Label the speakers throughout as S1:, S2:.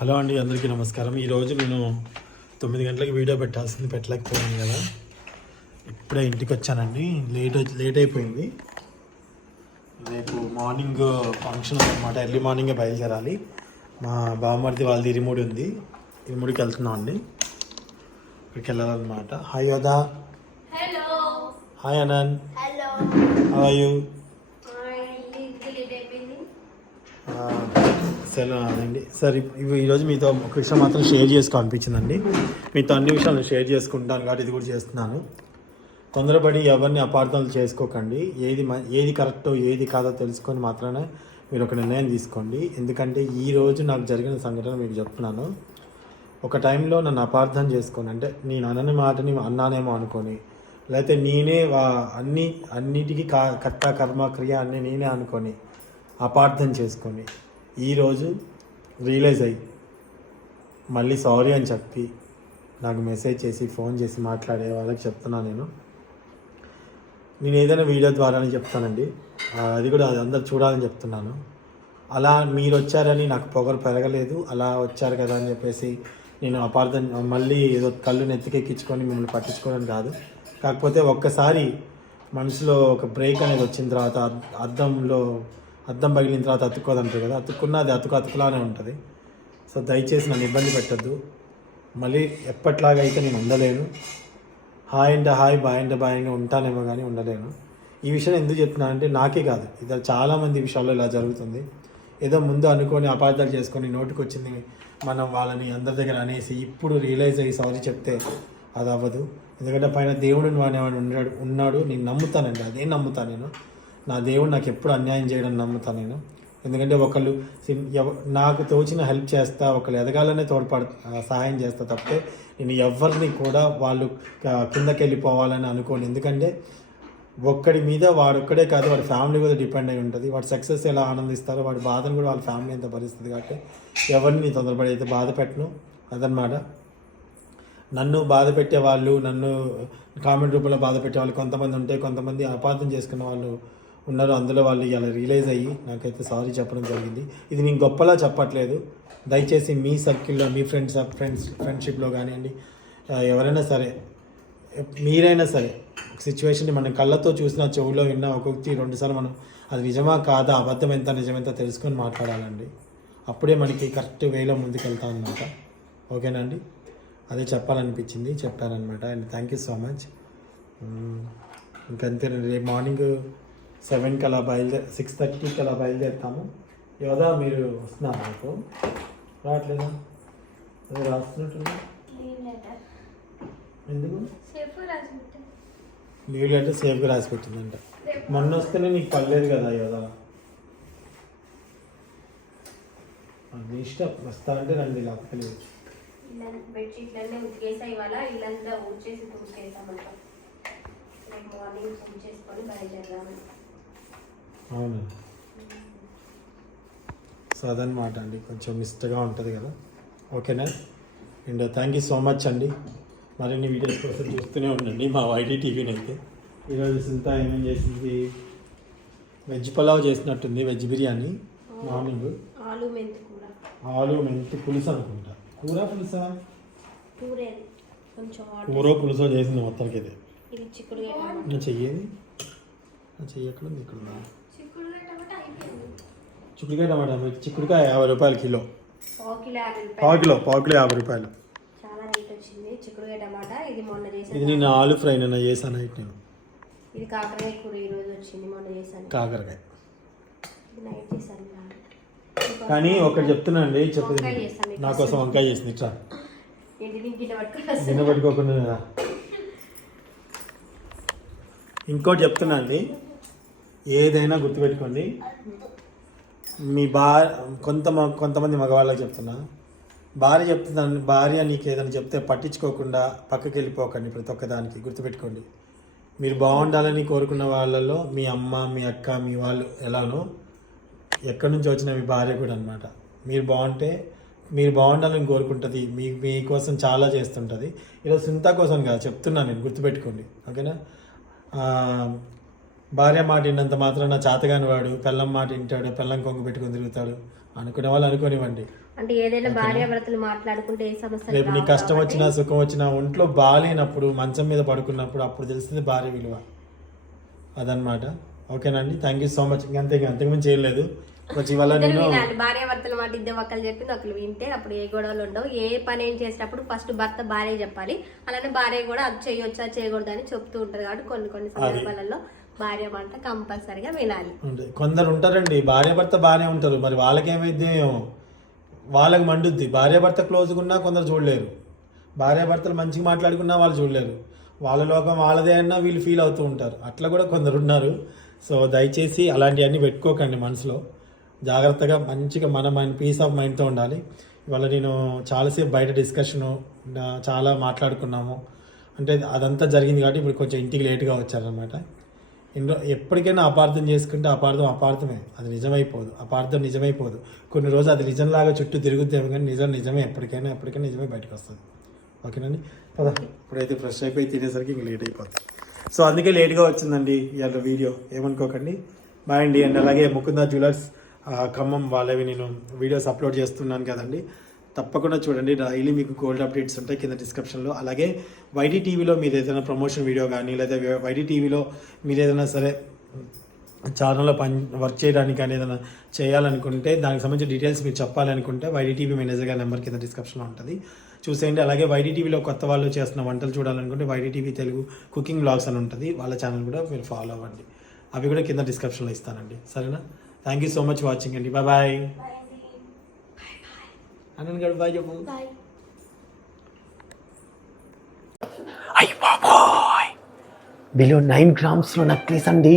S1: Hello అండి అందరికీ నమస్కారం. ఈరోజు నేను తొమ్మిది గంటలకు వీడియో పెట్టాల్సింది పెట్టలేకపోయాను కదా. ఇప్పుడే ఇంటికి వచ్చానండి. లేట్ లేట్ అయిపోయింది. రేపు మార్నింగ్ ఫంక్షన్ అనమాట ఎర్లీ మార్నింగే బయలుదేరాలి. మా బామ్మర్ది వాళ్ళది ఇరిముడి ఉంది. ఇరిముడికి వెళ్తున్నాం అండి. ఇక్కడికి వెళ్ళాలన్నమాట. Hi Yodha hi Anant
S2: hello
S1: you
S2: సరేనండి
S1: సరే అదండి. సార్ ఇవి ఈరోజు మీతో ఒక విషయం మాత్రం షేర్ చేసుకో అనిపించిందండి. మీతో అన్ని విషయాలు షేర్ చేసుకుంటాను కాబట్టి ఇది కూడా చేస్తున్నాను. తొందరపడి ఎవరిని అపార్థాలు చేసుకోకండి. ఏది మ- ఏది కరెక్టో ఏది కాదో తెలుసుకొని మాత్రమే మీరు ఒక నిర్ణయం తీసుకోండి. ఎందుకంటే ఈరోజు నాకు జరిగిన సంఘటన మీకు చెప్తున్నాను. ఒక టైంలో నన్ను అపార్థం చేసుకొని అంటే నేను అనని మాటని అన్నానేమో అనుకొని లేకపోతే నేనే వా- అన్ని అన్నిటికీ కా కర్త కర్మ క్రియ అన్ని నేనే అనుకొని అపార్థం చేసుకొని ఈరోజు రియలైజ్ అయ్యి మళ్ళీ సారీ అని చెప్పి నాకు మెసేజ్ చేసి ఫోన్ చేసి మాట్లాడే వాళ్ళకి చెప్తున్నాను నేను. నేను ఏదైనా వీడియో ద్వారానే చెప్తానండి. అది కూడా అది అందరు చూడాలని చెప్తున్నాను. అలా మీరు వచ్చారని నాకు పొగరు పెరగలేదు. అలా వచ్చారు కదా అని చెప్పేసి నేను అపార్థం మళ్ళీ ఏదో కళ్ళు నెత్తికెక్కించుకొని మిమ్మల్ని పట్టించుకోవడం కాదు. కాకపోతే ఒక్కసారి మనసులో ఒక బ్రేక్ అనేది వచ్చిన తర్వాత అద్దంలో అద్దం పగిలిన తర్వాత అతుక్కోదంటారు కదా అతుక్కున్నా అది అతుకు అతుకులానే ఉంటుంది. సో దయచేసి నన్ను ఇబ్బంది పెట్టద్దు. మళ్ళీ ఎప్పట్లాగా అయితే నేను ఉండలేను హాయ్ అంటే హాయ్ బాయ్ అంటే బాయ్ అని ఉంటానేమో కానీ ఉండలేను. ఈ విషయం ఎందుకు చెప్తున్నాను అంటే నాకే కాదు. ఇది చాలామంది విషయాల్లో ఇలా జరుగుతుంది. ఏదో ముందు అనుకొని అపార్థాలు చేసుకొని నోటికి వచ్చింది మనం వాళ్ళని అందరి దగ్గర అనేసి ఇప్పుడు రియలైజ్ అయ్యి సారీ చెప్తే అది అవ్వదు. ఎందుకంటే పైన దేవుడిని అనేవాడు ఉన్నాడు ఉన్నాడు. నేను నమ్ముతానండి అదే నమ్ముతాను నేను. నా దేవుడు నాకు ఎప్పుడు అన్యాయం చేయడం నమ్ముతాను నేను. ఎందుకంటే ఒకళ్ళు నాకు తోచిన హెల్ప్ చేస్తా ఒకళ్ళు ఎదగాలనే తోడ్పడ సహాయం చేస్తా తప్పితే నేను ఎవరిని కూడా వాళ్ళు క- కిందకి వెళ్ళిపోవాలని అనుకోను. ఎందుకంటే ఒక్కడి మీద వాడొక్కడే కాదు వాడి ఫ్యామిలీ కూడా డిపెండ్ అయి ఉంటుంది. వాడి సక్సెస్ ఎలా ఆనందిస్తారో వాడి బాధను కూడా వాళ్ళ ఫ్యామిలీ ఎంత భరిస్తుంది కాబట్టి ఎవరిని తొందరపడి అయితే బాధ పెట్టను. అదనమాట నన్ను బాధ పెట్టే వాళ్ళు నన్ను కామెంట్ రూపంలో బాధ పెట్టే వాళ్ళు కొంతమంది ఉంటే కొంతమంది అపార్థం చేసుకున్న వాళ్ళు ఉన్నారు. అందులో వాళ్ళు ఇలా రియలైజ్ అయ్యి నాకైతే సారీ చెప్పడం జరిగింది. ఇది నేను గొప్పలా చెప్పట్లేదు. దయచేసి మీ సర్కిల్లో మీ ఫ్రెండ్స్ ఫ్రెండ్స్ ఫ్రెండ్షిప్లో కానివ్వండి ఎవరైనా సరే మీరైనా సరే సిచ్యువేషన్ని మనం కళ్ళతో చూసినా చెవులో విన్నా ఒక్కొక్కటి రెండుసార్లు మనం అది నిజమా కాదా అబద్ధం ఎంత నిజమెంత తెలుసుకొని మాట్లాడాలండి. అప్పుడే మనకి కరెక్ట్ వేలో ముందుకెళ్తా అనమాట ఓకేనండి అదే చెప్పాలనిపించింది చెప్పానమాట and thank you so much ఇంకంతేనండి రేపు మార్నింగ్ సెవెన్కి అలా బయలుదేరి సిక్స్ థర్టీకి అలా బయలుదేరుతాము. యోదా మీరు వస్తున్నారు నాకు రావట్లేదా? అదే రాస్తున్నట్టుంది. ఎందుకు. లీవ్ లెటర్ సేఫ్గా రాసి పెట్టిందంట. మొన్న వస్తేనే నీకు పర్లేదు కదా యోదా అది ఇష్టం. వస్తా అంటే రండి లేకపోతే
S2: బెడ్షీట్లన్నీ ఉతికేసా ఇవాళ. ఇల్లంతా ఊడ్చేసి ఉతికేసామంట రేపు మార్నింగ్ చేసుకొని బయలుదేరాము
S1: అవును సో అదనమాట అండి. కొంచెం మిస్ట్గా ఉంటుంది కదా. ఓకేనా? And thank you so much అండి. మరిన్ని వీడియోస్ కోసం చూస్తూనే ఉండండి మా వైటీ టీవీని అయితే. ఈరోజు సింత ఏమేం చేసింది? వెజ్ పలావ్ చేసినట్టుంది వెజ్ బిర్యానీ. మార్నింగ్.
S2: ఆలు మెంతి కూర.
S1: ఆలు మెంతి పులుసు అనుకుంటా. కూర పులుసా? కూర పులుసో చేసింది మొత్తానికి ఇది చెయ్యేది? చెయ్యి ఎక్కడ ఉంది ఇక్కడ
S2: టమాటా
S1: చిక్కుడుకాయ టమాటా చిక్కుడుకాయ యాభై రూపాయలు కిలో.
S2: పావు కిలో
S1: పావు కిలో యాభై రూపాయలు.
S2: చాలా రేట్ వచ్చింది చిక్కుడుకాయ టమాటా. ఇది మొన్న
S1: ఇది
S2: చేసాను
S1: నేను ఆలు ఫ్రై నిన్న చేశాను నైట్ నేను.
S2: ఇది కాకరకాయ కూర ఈ రోజు వచ్చింది మొన్న చేశాను.
S1: కాకరకాయ.
S2: ఇది నైట్ చేశాను.
S1: కానీ ఒకటి చెప్తున్నా అండి చెప్పేది నా కోసం వంకాయ చేసింది ఇట్లా
S2: గిన్నె.
S1: నిన్న పట్టుకోకుండా. ఇంకోటి చెప్తున్నా అండి ఏదైనా గుర్తుపెట్టుకోండి. మీ భార్య కొంత కొంతమంది మగవాళ్ళకి చెప్తున్నా. భార్య చెప్తుందని భార్య నీకు ఏదైనా చెప్తే పట్టించుకోకుండా పక్కకి వెళ్ళిపోకండి ప్రతి ఒక్కదానికి గుర్తుపెట్టుకోండి. మీరు బాగుండాలని కోరుకున్న వాళ్ళలో మీ అమ్మ మీ అక్క మీ వాళ్ళు ఎలానో ఎక్కడి నుంచి వచ్చిన మీ భార్య కూడా అనమాట మీరు బాగుంటే మీరు బాగుండాలని కోరుకుంటుంది మీ మీకోసం చాలా చేస్తుంటుంది. ఈరోజు సుంత కోసం కాదు చెప్తున్నాను నేను గుర్తుపెట్టుకోండి. ఓకేనా? భార్య మాట విన్నంత మాత్రాన చాతగాని వాడు పెళ్ళం మాట వింటాడు పెళ్ళం కొంగు పెట్టుకొని తిరుగుతాడు. అనుకునే వాళ్ళు అనుకోనివ్వండి.
S2: అంటే ఏదైనా భార్యాభర్తలు మాట్లాడుకుంటే ఏ సమస్య
S1: రేపు నీ కష్టం వచ్చినా సుఖం వచ్చినా ఒంట్లో బాగాలేనప్పుడు మంచం మీద పడుకున్నప్పుడు అప్పుడు తెలుస్తుంది భార్య విలువ. అదనమాట ఓకేనండి? థ్యాంక్ యూ సో మచ్ ఇంకంతే అంతకుమించి ఏం లేదు. వచ్చి ఇవాళ నేను
S2: భార్యాభర్తల మాట ఇద్దరు ఒకరు చెప్పింది ఒకరు వింటే అప్పుడు ఏ గొడవలు ఉండవు. ఏ పని ఏం చేసేటప్పుడు ఫస్ట్ భర్త భార్య చెప్పాలి. అలానే భార్య కూడా అది చేయొచ్చా చేయకూడదు అని చెప్తూ ఉంటారు కాబట్టి కొన్ని కొన్ని సందర్భాలలో. భార్య మాట కంపల్సరిగా వినాలి.
S1: కొందరు ఉంటారండి భార్య భర్త బాగానే ఉంటారు మరి వాళ్ళకేమైతే ఏమో? వాళ్ళకి మండుద్ది. భార్య భర్త క్లోజ్గా ఉన్నా కొందరు చూడలేరు. భార్య భర్తలు మంచిగా మాట్లాడుకున్నా వాళ్ళు చూడలేరు. వాళ్ళ లోకం వాళ్ళదే అన్నా వీళ్ళు ఫీల్ అవుతూ ఉంటారు. అట్లా కూడా కొందరు ఉన్నారు సో దయచేసి అలాంటివన్నీ పెట్టుకోకండి మనసులో. జాగ్రత్తగా మంచిగా మన మైండ్ పీస్ ఆఫ్ మైండ్తో ఉండాలి. ఇవాళ నేను చాలాసేపు బయట డిస్కషను చాలా మాట్లాడుకున్నాము. అంటే అదంతా జరిగింది కాబట్టి ఇప్పుడు కొంచెం ఇంటికి లేట్గా వచ్చారనమాట ఎన్నో ఎప్పటికైనా అపార్థం చేసుకుంటే అపార్థం అపార్థమే. అది నిజమైపోదు. అపార్థం నిజమైపోదు. కొన్ని రోజులు అది నిజంలాగా చుట్టూ తిరుగుద్దేమో కానీ నిజం నిజమే. ఎప్పటికైనా ఎప్పటికైనా నిజమే బయటకు వస్తుంది ఓకేనండి? పద. ఇప్పుడైతే ఫ్రెష్ అయిపోయి తినేసరికి ఇంక లేట్ అయిపోతుంది సో అందుకే లేట్గా వచ్చిందండి ఇవాళ వీడియో. ఏమనుకోకండి. బాయ్ అండి. అండ్ అలాగే ముకుందా జ్యువెలర్స్ ఖమ్మం వాళ్ళవి నేను వీడియోస్ అప్లోడ్ చేస్తున్నాను కదండి. తప్పకుండా చూడండి. డైలీ మీకు గోల్డ్ అప్డేట్స్ ఉంటాయి కింద డిస్క్రిప్షన్లో అలాగే వైడీ టీవీలో మీరు ఏదైనా ప్రమోషన్ వీడియో కానీ లేదా వైడీ టీవీలో మీరు ఏదైనా సరే ఛానల్లో పని వర్క్ చేయడానికి కానీ ఏదైనా చేయాలనుకుంటే దానికి సంబంధించిన డీటెయిల్స్ మీరు చెప్పాలనుకుంటే వైడీ టీవీ మేనేజర్ గారి నెంబర్ కింద డిస్క్రిప్షన్లో ఉంటుంది. చూసేయండి. అలాగే వైడీ టీవీలో కొత్త వాళ్ళు చేస్తున్న వంటలు చూడాలనుకుంటే Y D TV Telugu cooking blogs అని ఉంటుంది. వాళ్ళ ఛానల్ కూడా మీరు ఫాలో అవ్వండి. అవి కూడా కింద డిస్క్రిప్షన్లో ఇస్తానండి. సరేనా? Thank you so much watching అండి. బాయ్ బాయ్ అనంత్ గారు బాయ్ చెప్పు అయ్యి బాబోయ్ బిలో నైన్ గ్రామ్స్లో నక్లీస్ అండి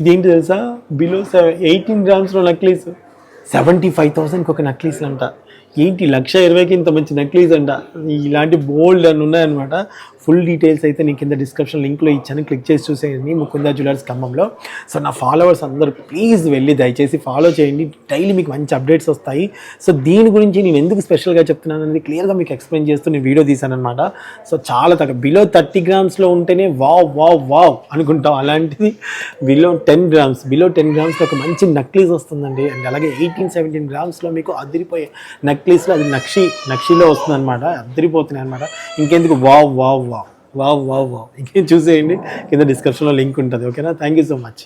S1: ఇదేంటి తెలుసా? బిలో సెవెన్ ఎయిటీన్ గ్రామ్స్లో నక్లీస్ సెవెంటీ ఫైవ్ థౌసండ్కి ఒక నక్లీస్ అంట ఏంటి లక్ష ఇరవైకి ఇంత మంచి నెక్లెస్ అంట? ఇలాంటి బోల్డ్ అని ఉన్నాయన్నమాట. ఫుల్ డీటెయిల్స్ అయితే నేను కింద డిస్క్రిప్షన్ లింక్లో ఇచ్చాను. క్లిక్ చేసి చూసేయండి ముకుందా జ్యువెలర్స్ ఖమ్మంలో. సో నా ఫాలోవర్స్ అందరూ ప్లీజ్ వెళ్ళి దయచేసి ఫాలో చేయండి. డైలీ మీకు మంచి అప్డేట్స్ వస్తాయి. సో దీని గురించి నేను ఎందుకు స్పెషల్గా చెప్తున్నాను అనేది క్లియర్గా మీకు ఎక్స్ప్లెయిన్ చేస్తూ నేను వీడియో తీశాను అనమాట సో చాలా తక్కువ. బిలో థర్టీ గ్రామ్స్లో ఉంటేనే వావ్ వావ్ వావ్ అనుకుంటాం. అలాంటిది below ten grams below ten గ్రామ్స్లో ఒక మంచి నక్లీస్ వస్తుందండి. అండ్ అలాగే ఎయిటీన్ సెవెంటీన్ గ్రామ్స్లో మీకు అదిరిపోయే నెక్లెస్లో అది నక్షి నక్షిలో వస్తుంది అనమాట అద్దరిపోతున్నాయి అనమాట ఇంకెందుకు? Wow wow wow. Wow wow wow. ఇంకేం చూసేయండి. కింద డిస్క్రిప్షన్లో లింక్ ఉంటుంది ఓకేనా? Thank you so much